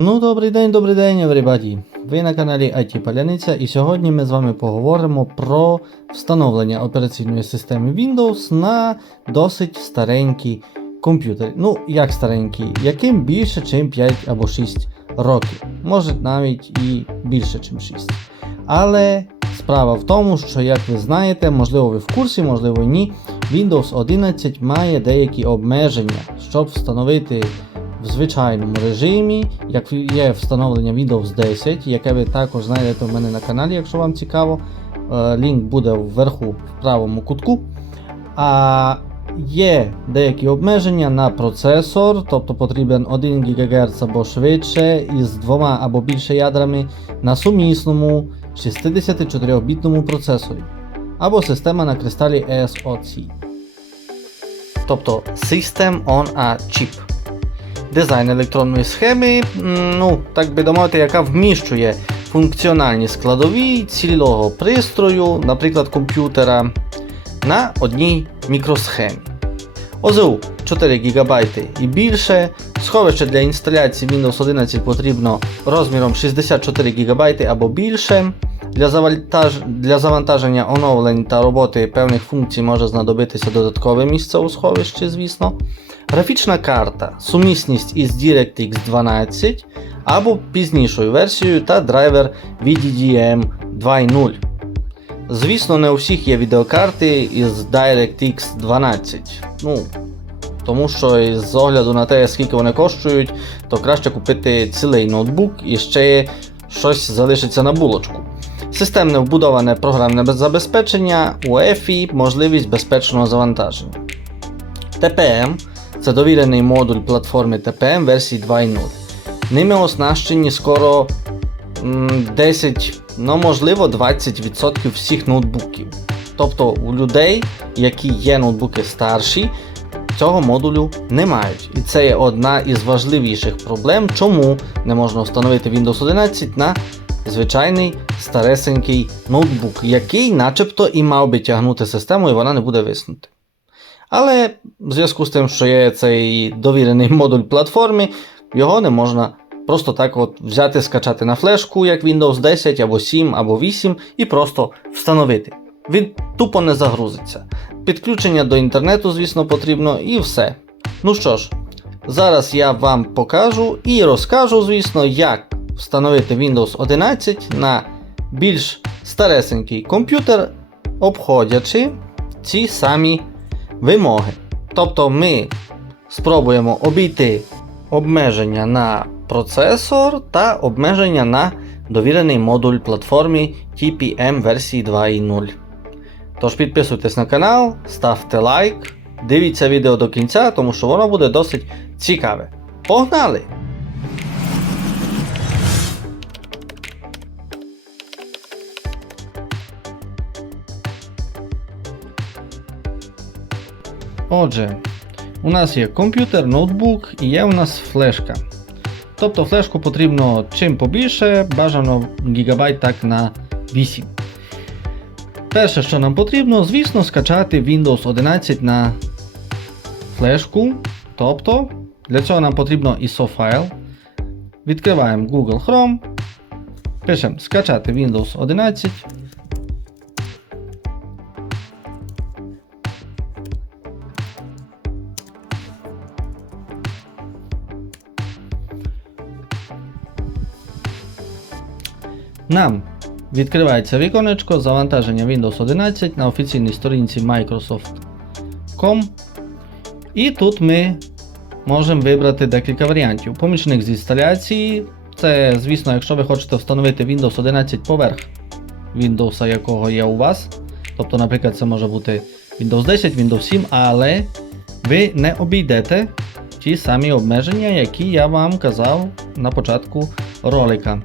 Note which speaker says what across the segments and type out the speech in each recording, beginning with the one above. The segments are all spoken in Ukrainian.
Speaker 1: Ну, добрий день, добрий день, everybody! Ви на каналі IT Паляниця і сьогодні ми з вами поговоримо про встановлення операційної системи Windows на досить старенький комп'ютер. Ну, як старенький, яким більше, ніж 5 або 6 років. Може навіть і більше, ніж 6. Але справа в тому, що, як ви знаєте, можливо ви в курсі, можливо ні, Windows 11 має деякі обмеження, щоб встановити в звичайному режимі, як є встановлення Windows 10, яке ви також знайдете в мене на каналі, якщо вам цікаво. Е, Лінк буде вверху в правому кутку. А є деякі обмеження на процесор, тобто потрібен 1 ГГц або швидше із двома або більше ядрами на сумісному 64-бітному процесорі, або система на кристалі SoC. Тобто System on a Chip дизайн електронної схеми, ну, так би мовити, яка вміщує функціональні складові цілого пристрою, наприклад, комп'ютера, на одній мікросхемі. ОЗУ 4 ГБ і більше. Сховище для інсталяції Windows 11 потрібно розміром 64 ГБ або більше. Для, завантаж... для завантаження оновлень та роботи певних функцій може знадобитися додаткове місце у сховищі, звісно. Графічна карта, сумісність із DirectX 12 або пізнішою версією та драйвер VDDM 2.0. Звісно, не у всіх є відеокарти із DirectX 12. Ну, тому що з огляду на те, скільки вони коштують, то краще купити цілий ноутбук і ще щось залишиться на булочку. Системне вбудоване програмне забезпечення, UEFI, можливість безпечного завантаження. TPM це довірений модуль платформи TPM версії 2.0. Ними оснащені скоро 10, ну можливо 20% всіх ноутбуків. Тобто у людей, які є ноутбуки старші, цього модулю не мають. І це є одна із важливіших проблем, чому не можна встановити Windows 11 на звичайний старесенький ноутбук, який начебто і мав би тягнути систему, і вона не буде виснути. Але в зв'язку з тим, що є цей довірений модуль платформи, його не можна просто так от взяти, скачати на флешку, як Windows 10 або 7 або 8, і просто встановити. Він тупо не загрузиться. Підключення до інтернету, звісно, потрібно, і все. Ну що ж, зараз я вам покажу і розкажу, звісно, як встановити Windows 11 на більш старесенький комп'ютер, обходячи ці самі вимоги. Тобто ми спробуємо обійти обмеження на процесор та обмеження на довірений модуль платформі TPM версії 2.0. Тож підписуйтесь на канал, ставте лайк, дивіться відео до кінця, тому що воно буде досить цікаве. Погнали! Отже, у нас є комп'ютер, ноутбук і є у нас флешка. Тобто флешку потрібно чим побільше, бажано гігабайт так на 8. Перше, що нам потрібно, звісно, скачати Windows 11 на флешку. Тобто, для цього нам потрібно ISO файл. Відкриваємо Google Chrome. Пишемо скачати Windows 11. Нам відкривається віконечко завантаження Windows 11 на офіційній сторінці Microsoft.com. І тут ми можемо вибрати декілька варіантів. Помічник з інсталяції. Це, звісно, якщо ви хочете встановити Windows 11 поверх Windows, якого є у вас. Тобто, наприклад, це може бути Windows 10, Windows 7, але ви не обійдете ті самі обмеження, які я вам казав на початку ролика.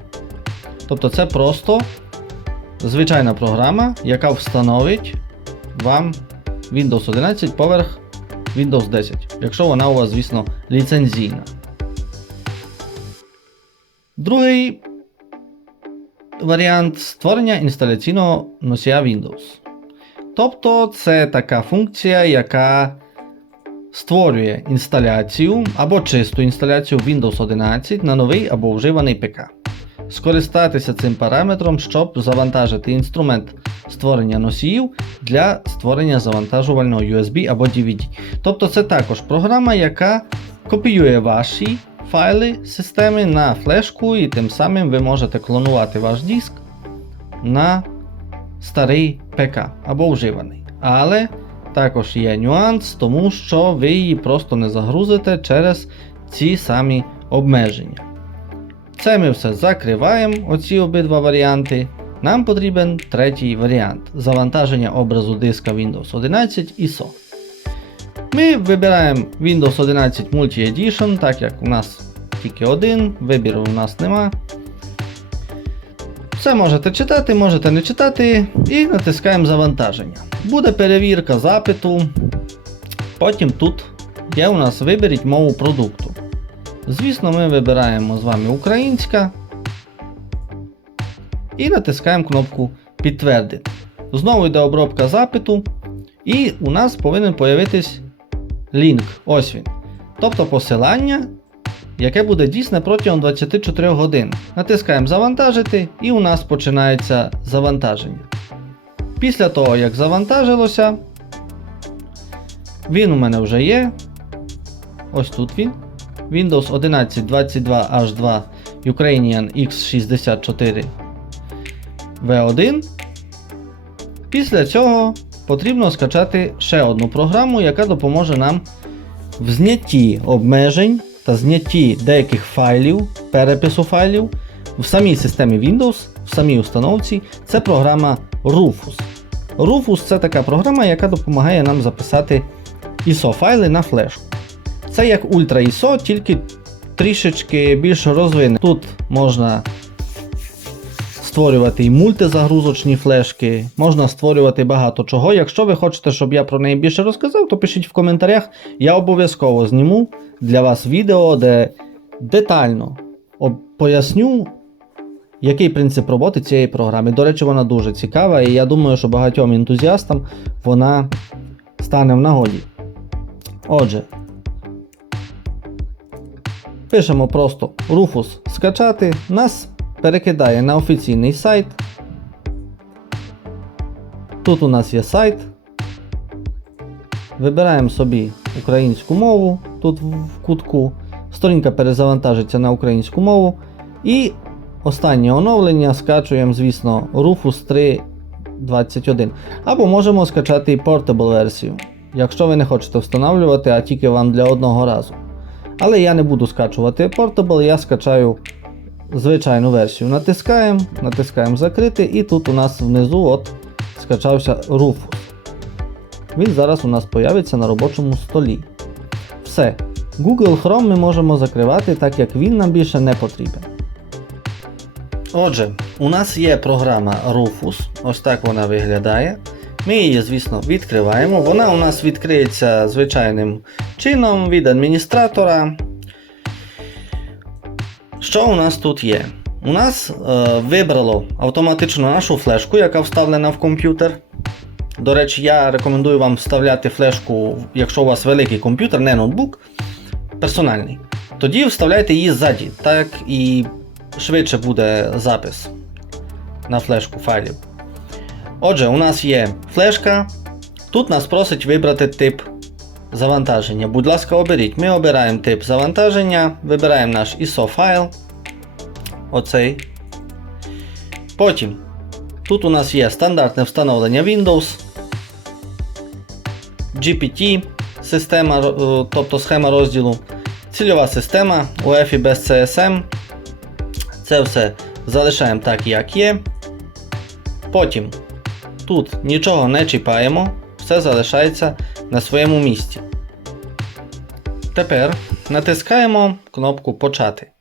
Speaker 1: Тобто це просто звичайна програма, яка встановить вам Windows 11 поверх Windows 10, якщо вона у вас, звісно, ліцензійна. Другий варіант створення інсталяційного носія Windows. Тобто це така функція, яка створює інсталяцію або чисту інсталяцію Windows 11 на новий або вживаний ПК. Скористатися цим параметром, щоб завантажити інструмент створення носіїв для створення завантажувального USB або DVD. Тобто це також програма, яка копіює ваші файли системи на флешку, і тим самим ви можете клонувати ваш диск на старий ПК або вживаний. Але також є нюанс, тому що ви її просто не загрузите через ці самі обмеження. Це ми все закриваємо, оці обидва варіанти. Нам потрібен третій варіант завантаження образу диска Windows 11 ISO. Ми вибираємо Windows 11 Multi Edition, так як у нас тільки один, вибіру у нас нема. Все можете читати, можете не читати і натискаємо завантаження. Буде перевірка запиту. Потім тут є у нас виберіть мову продукту. Звісно, ми вибираємо з вами українська і натискаємо кнопку Підтвердити. Знову йде обробка запиту, і у нас повинен появитись лінк. Ось він. Тобто посилання, яке буде дійсне протягом 24 годин. Натискаємо Завантажити, і у нас починається завантаження. Після того, як завантажилося, він у мене вже є. Ось тут він. Windows 11 22H2 Ukrainian X64 V1. Після цього потрібно скачати ще одну програму, яка допоможе нам в знятті обмежень та знятті деяких файлів, перепису файлів в самій системі Windows, в самій установці. Це програма Rufus. Rufus це така програма, яка допомагає нам записати ISO файли на флешку. Це як Ultra ISO, тільки трішечки більш розвинений. Тут можна створювати і мультизагрузочні флешки, можна створювати багато чого. Якщо ви хочете, щоб я про неї більше розказав, то пишіть в коментарях. Я обов'язково зніму для вас відео, де детально поясню, який принцип роботи цієї програми. До речі, вона дуже цікава, і я думаю, що багатьом ентузіастам вона стане в нагоді. Отже, пишемо просто Rufus скачати, нас перекидає на офіційний сайт. Тут у нас є сайт. Вибираємо собі українську мову тут в кутку. Сторінка перезавантажиться на українську мову. І останнє оновлення скачуємо, звісно, Rufus 3.21. Або можемо скачати і Portable версію, якщо ви не хочете встановлювати, а тільки вам для одного разу. Але я не буду скачувати Portable, я скачаю звичайну версію. Натискаємо, натискаємо закрити, і тут у нас внизу от скачався Rufus. Він зараз у нас появиться на робочому столі. Все. Google Chrome ми можемо закривати, так як він нам більше не потрібен. Отже, у нас є програма Rufus, ось так вона виглядає. Ми її, звісно, відкриваємо. Вона у нас відкриється звичайним чином від адміністратора. Що у нас тут є? У нас е, вибрало автоматично нашу флешку, яка вставлена в комп'ютер. До речі, я рекомендую вам вставляти флешку, якщо у вас великий комп'ютер, не ноутбук, персональний. Тоді вставляйте її ззаді, так і швидше буде запис на флешку файлів. Отже, у нас є флешка. Тут нас просить вибрати тип завантаження. Будь ласка, оберіть. Ми обираємо тип завантаження, вибираємо наш ISO файл. Оцей. Потім тут у нас є стандартне встановлення Windows, GPT, система, е, тобто схема розділу, цільова система, UEFI без CSM. Це все залишаємо так, як є. Потім тут нічого не чіпаємо, все залишається на своєму місці. Тепер натискаємо кнопку Почати.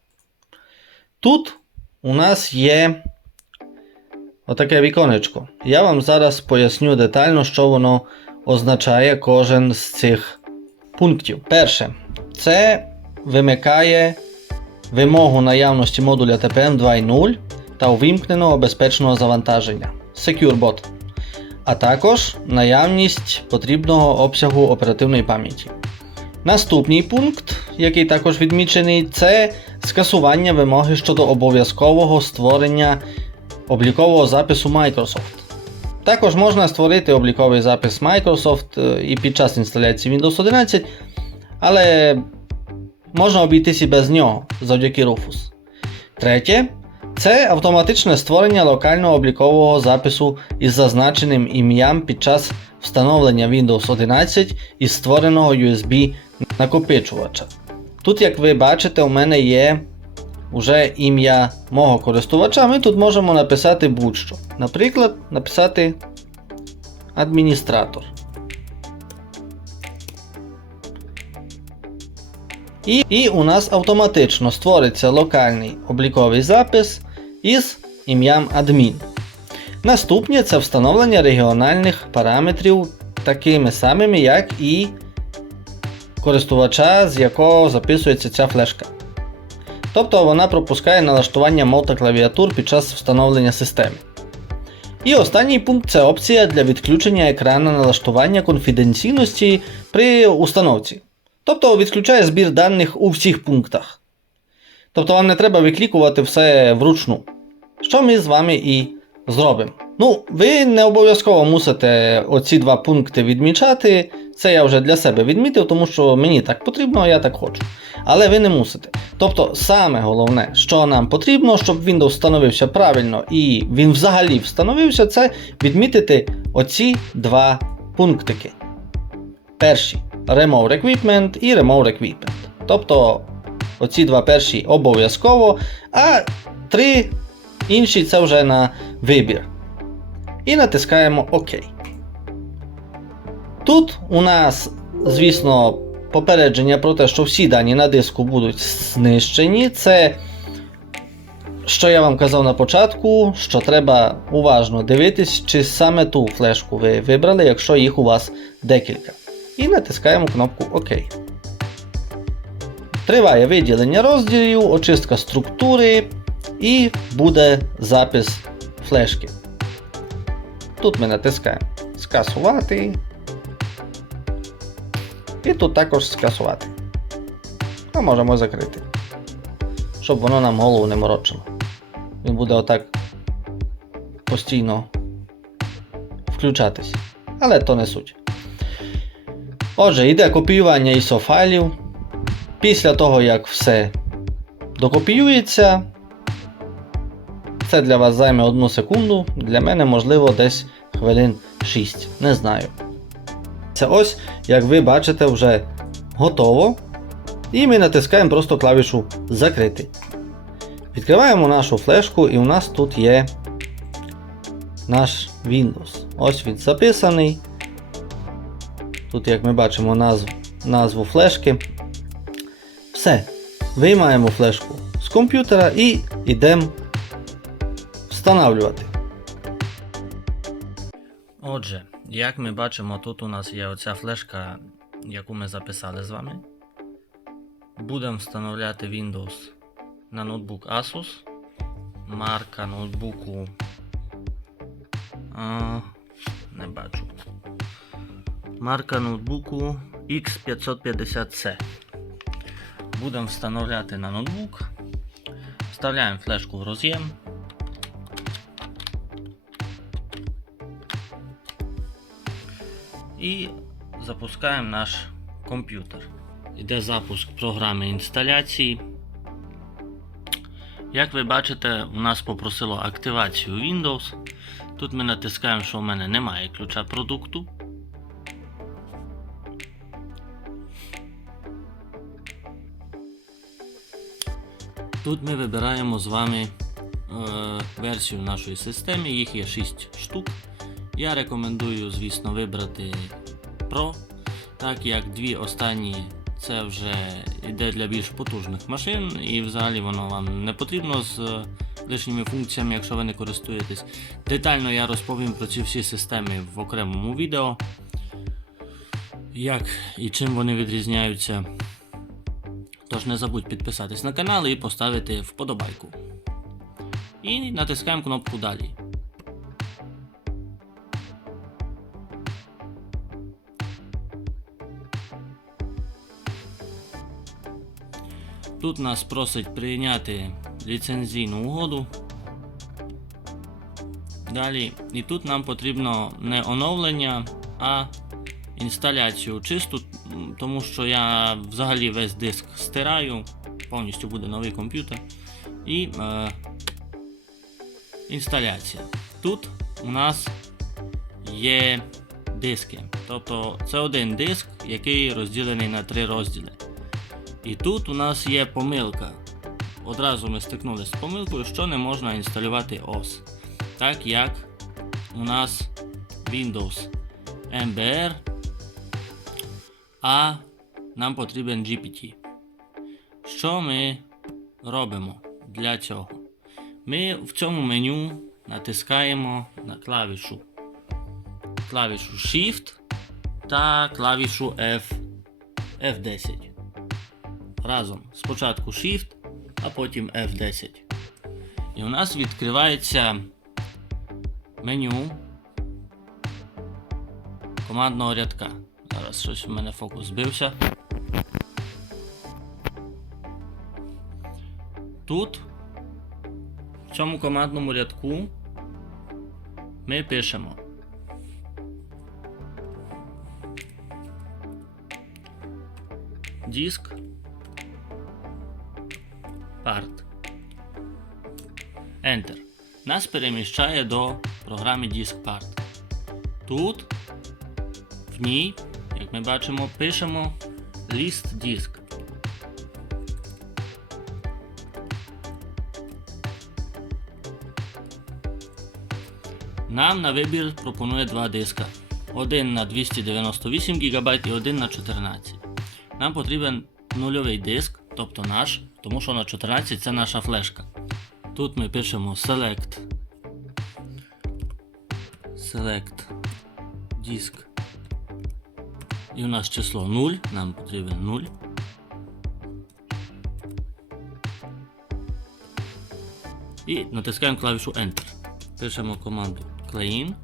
Speaker 1: Тут у нас є отаке віконечко. Я вам зараз поясню детально, що воно означає кожен з цих пунктів. Перше, це вимикає вимогу наявності модуля TPM 2.0 та увімкненого безпечного завантаження SecureBot, а також наявність потрібного обсягу оперативної пам'яті. Наступний пункт, який також відмічений, це скасування вимоги щодо обов'язкового створення облікового запису Microsoft. Також можна створити обліковий запис Microsoft е, і під час інсталяції Windows 11, але можна обійтись і без нього завдяки Rufus. Третє це автоматичне створення локального облікового запису із зазначеним ім'ям під час встановлення Windows 11 із створеного USB накопичувача. Тут, як ви бачите, у мене є вже ім'я мого користувача. Ми тут можемо написати будь-що. Наприклад, написати адміністратор. І, і у нас автоматично створиться локальний обліковий запис із ім'ям адмін. Наступне це встановлення регіональних параметрів такими самими, як і користувача, з якого записується ця флешка. Тобто вона пропускає налаштування мов та клавіатур під час встановлення системи. І останній пункт це опція для відключення екрану налаштування конфіденційності при установці. Тобто відключає збір даних у всіх пунктах. Тобто вам не треба виклікувати все вручну. Що ми з вами і зробимо. Ну, ви не обов'язково мусите оці два пункти відмічати. Це я вже для себе відмітив, тому що мені так потрібно, а я так хочу. Але ви не мусите. Тобто, саме головне, що нам потрібно, щоб Windows встановився правильно і він взагалі встановився, це відмітити оці два пунктики. Перші Remove Equipment і Remove Equipment. Тобто оці два перші обов'язково, а три інші це вже на вибір. І натискаємо ОК. Тут у нас, звісно, попередження про те, що всі дані на диску будуть знищені. Це, що я вам казав на початку, що треба уважно дивитись, чи саме ту флешку ви вибрали, якщо їх у вас декілька. І натискаємо кнопку ОК. Триває виділення розділів, очистка структури і буде запис флешки. Тут ми натискаємо скасувати. І тут також скасувати. А можемо закрити. Щоб воно нам голову не морочило. Він буде отак постійно включатись. Але то не суть. Отже, йде копіювання ISO файлів. Після того, як все докопіюється, це для вас займе 1 секунду, для мене, можливо, десь хвилин 6. Не знаю. Це ось, як ви бачите, вже готово. І ми натискаємо просто клавішу Закрити. Відкриваємо нашу флешку, і у нас тут є наш Windows. Ось він записаний. Тут, як ми бачимо, назв, назву флешки. Все. Виймаємо флешку з комп'ютера і йдемо встановлювати. Отже, як ми бачимо, тут у нас є оця флешка, яку ми записали з вами. Будемо встановляти Windows на ноутбук Asus. Марка ноутбуку. А, не бачу. Марка ноутбуку X550C. Будемо встановляти на ноутбук. Вставляємо флешку в роз'єм. І запускаємо наш комп'ютер. Іде запуск програми інсталяції. Як ви бачите, у нас попросило активацію Windows. Тут ми натискаємо, що у мене немає ключа продукту. Тут ми вибираємо з вами е, версію нашої системи, їх є 6 штук. Я рекомендую, звісно, вибрати Pro, так як дві останні це вже йде для більш потужних машин, і взагалі воно вам не потрібно з е, лишніми функціями, якщо ви не користуєтесь. Детально я розповім про ці всі системи в окремому відео, як і чим вони відрізняються. Тож не забудь підписатись на канал і поставити вподобайку. І натискаємо кнопку Далі.
Speaker 2: Тут нас просить прийняти ліцензійну угоду. Далі, і тут нам потрібно не оновлення, а інсталяцію чисту, тому що я взагалі весь диск стираю, повністю буде новий комп'ютер. І е, інсталяція. Тут у нас є диски. Тобто це один диск, який розділений на три розділи. І тут у нас є помилка. Одразу ми стикнулися з помилкою, що не можна інсталювати OS. Так як у нас Windows MBR, а нам потрібен GPT. Що ми робимо для цього? Ми в цьому меню натискаємо на клавішу клавішу Shift та клавішу F, F10. Разом. Спочатку Shift, а потім F10. І у нас відкривається меню командного рядка. Зараз щось у мене фокус збився. Тут, в цьому командному рядку, ми пишемо диск Part. Enter. Нас переміщає до програми Disk Part. Тут в ній, ми бачимо, пишемо ліст диск. Нам на вибір пропонує два диска. Один на 298 ГБ і один на 14. Нам потрібен нульовий диск, тобто наш, тому що на 14 це наша флешка. Тут ми пишемо Select. Select диск. І у нас число 0, нам потрібен 0. І натискаємо клавішу Enter. Пишемо команду clean.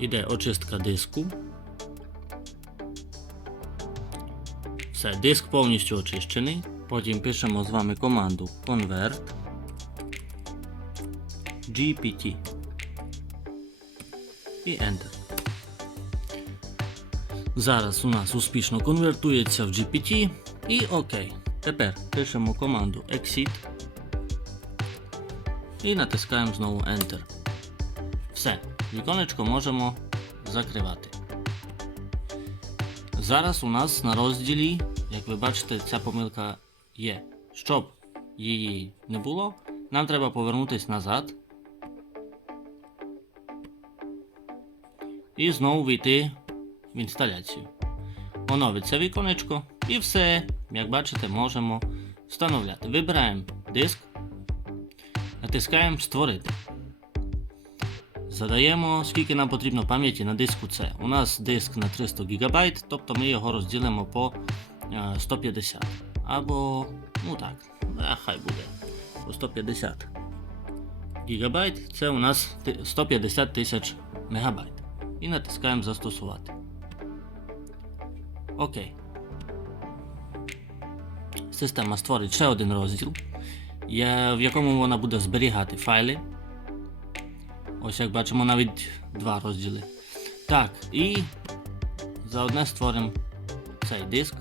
Speaker 2: Іде очистка диску. Все, диск повністю очищений. Потім пишемо з вами команду convert GPT і Enter. Зараз у нас успішно конвертується в GPT і ОК. Тепер пишемо команду Exit і натискаємо знову Enter. Все, віконечко можемо закривати. Зараз у нас на розділі, як ви бачите, ця помилка є. Щоб її не було, нам треба повернутися назад і знову війти в інсталяцію. Оновиться віконечко і все, як бачите, можемо встановляти. Вибираємо диск, натискаємо Створити. Задаємо, скільки нам потрібно пам'яті на диску C. У нас диск на 300 ГБ, тобто ми його розділимо по е, 150. Або, ну так, хай буде по 150 ГБ. Це у нас 150 тисяч МБ. І натискаємо Застосувати. Окей. Система створить ще один розділ, в якому вона буде зберігати файли. Ось як бачимо навіть два розділи. Так, і заодне створимо цей диск.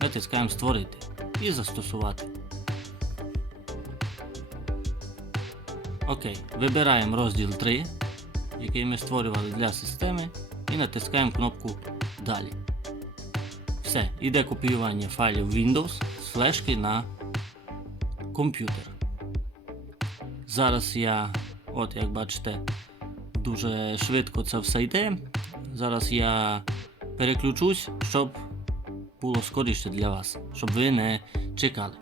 Speaker 2: Натискаємо створити і застосувати. Окей, вибираємо розділ 3, який ми створювали для системи, і натискаємо кнопку Далі. Все, іде копіювання файлів Windows з флешки на комп'ютер. Зараз я, от як бачите, дуже швидко це все йде. Зараз я переключусь, щоб було скоріше для вас, щоб ви не чекали.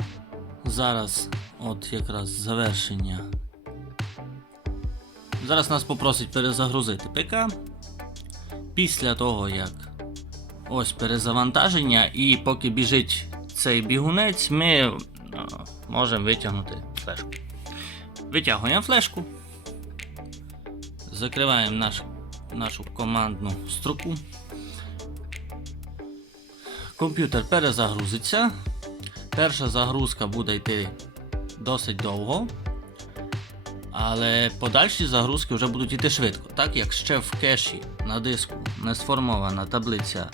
Speaker 2: Зараз, от якраз завершення. Зараз нас попросить перезагрузити ПК. Після того, як ось перезавантаження, і поки біжить цей бігунець, ми е, можемо витягнути флешку. Витягуємо флешку. Закриваємо наш, нашу командну строку. комп'ютер перезагрузиться. Перша загрузка буде йти досить довго. Але подальші загрузки вже будуть йти швидко, так як ще в кеші на диску не сформована таблиця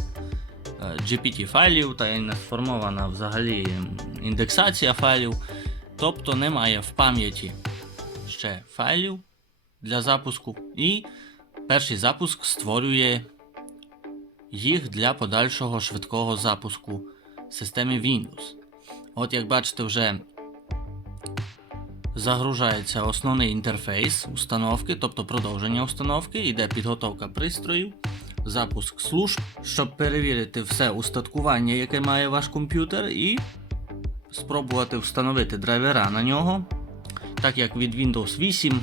Speaker 2: е, GPT файлів та не сформована взагалі індексація файлів. Тобто немає в пам'яті ще файлів для запуску, і перший запуск створює їх для подальшого швидкого запуску системи Windows. От як бачите, вже загружається основний інтерфейс установки, тобто продовження установки, йде підготовка пристроїв, запуск служб, щоб перевірити все устаткування, яке має ваш комп'ютер, і спробувати встановити драйвера на нього. Так як від Windows 8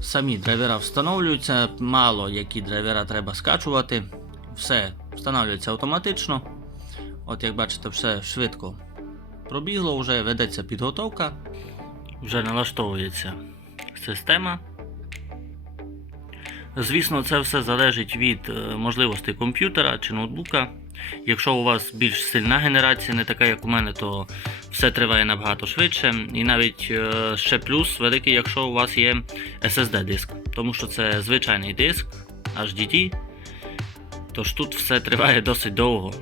Speaker 2: самі драйвера встановлюються, мало які драйвера треба скачувати, все встановлюється автоматично. От як бачите, все швидко пробігло, вже ведеться підготовка, вже налаштовується система. Звісно, це все залежить від е, можливостей комп'ютера чи ноутбука. Якщо у вас більш сильна генерація, не така, як у мене, то все триває набагато швидше. І навіть е, ще плюс великий, якщо у вас є SSD диск, тому що це звичайний диск HDD, тож тут все триває досить довго.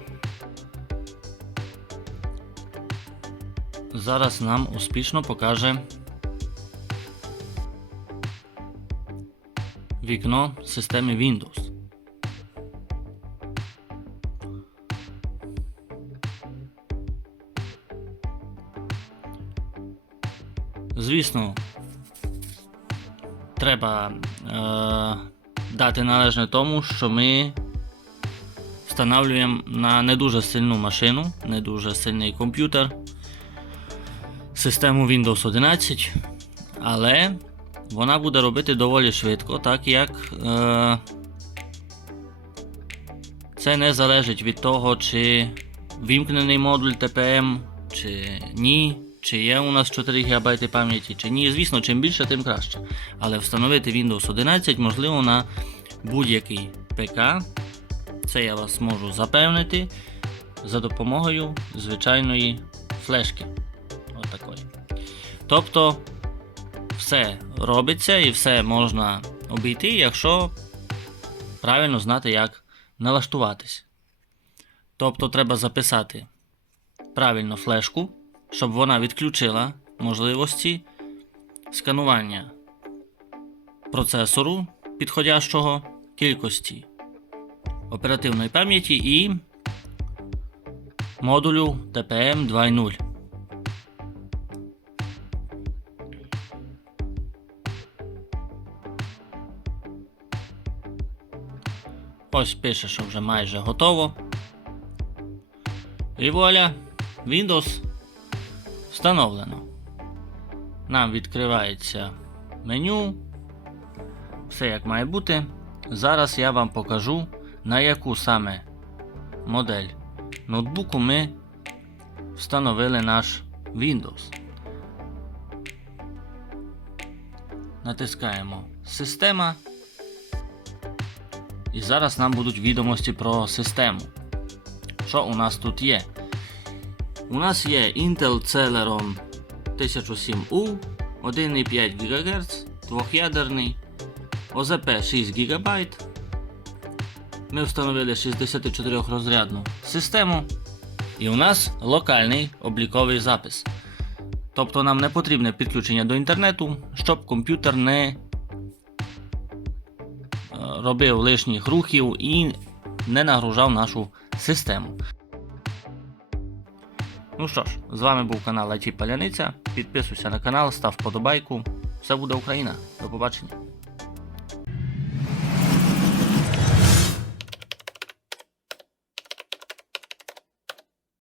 Speaker 2: Зараз нам успішно покаже вікно системи Windows. Звісно, треба е, дати належне тому, що ми встановлюємо на не дуже сильну машину, не дуже сильний комп'ютер систему Windows 11, але вона буде робити доволі швидко, так як е, це не залежить від того, чи вімкнений модуль TPM, чи ні, чи є у нас 4 ГБ пам'яті, чи ні. Звісно, чим більше, тим краще. Але встановити Windows 11 можливо на будь-який ПК. Це я вас можу запевнити за допомогою звичайної флешки. Отакої. Тобто все робиться і все можна обійти, якщо правильно знати, як налаштуватись. Тобто треба записати правильно флешку, щоб вона відключила можливості сканування процесору підходящого кількості оперативної пам'яті і модулю TPM 2.0. Ось пише, що вже майже готово. І вуаля, Windows встановлено. Нам відкривається меню. Все як має бути. Зараз я вам покажу, на яку саме модель ноутбуку ми встановили наш Windows. Натискаємо Система. І зараз нам будуть відомості про систему. Що у нас тут є? У нас є Intel Celeron 1007U 1,5 ГГц, двох'ядерний, ОЗП 6 ГБ. Ми встановили 64 розрядну систему. І у нас локальний обліковий запис. Тобто нам не потрібне підключення до інтернету, щоб комп'ютер не робив лишніх рухів і не нагружав нашу систему. Ну що ж, з вами був канал IT Паляниця. Підписуйся на канал, став вподобайку. Все буде Україна. До побачення.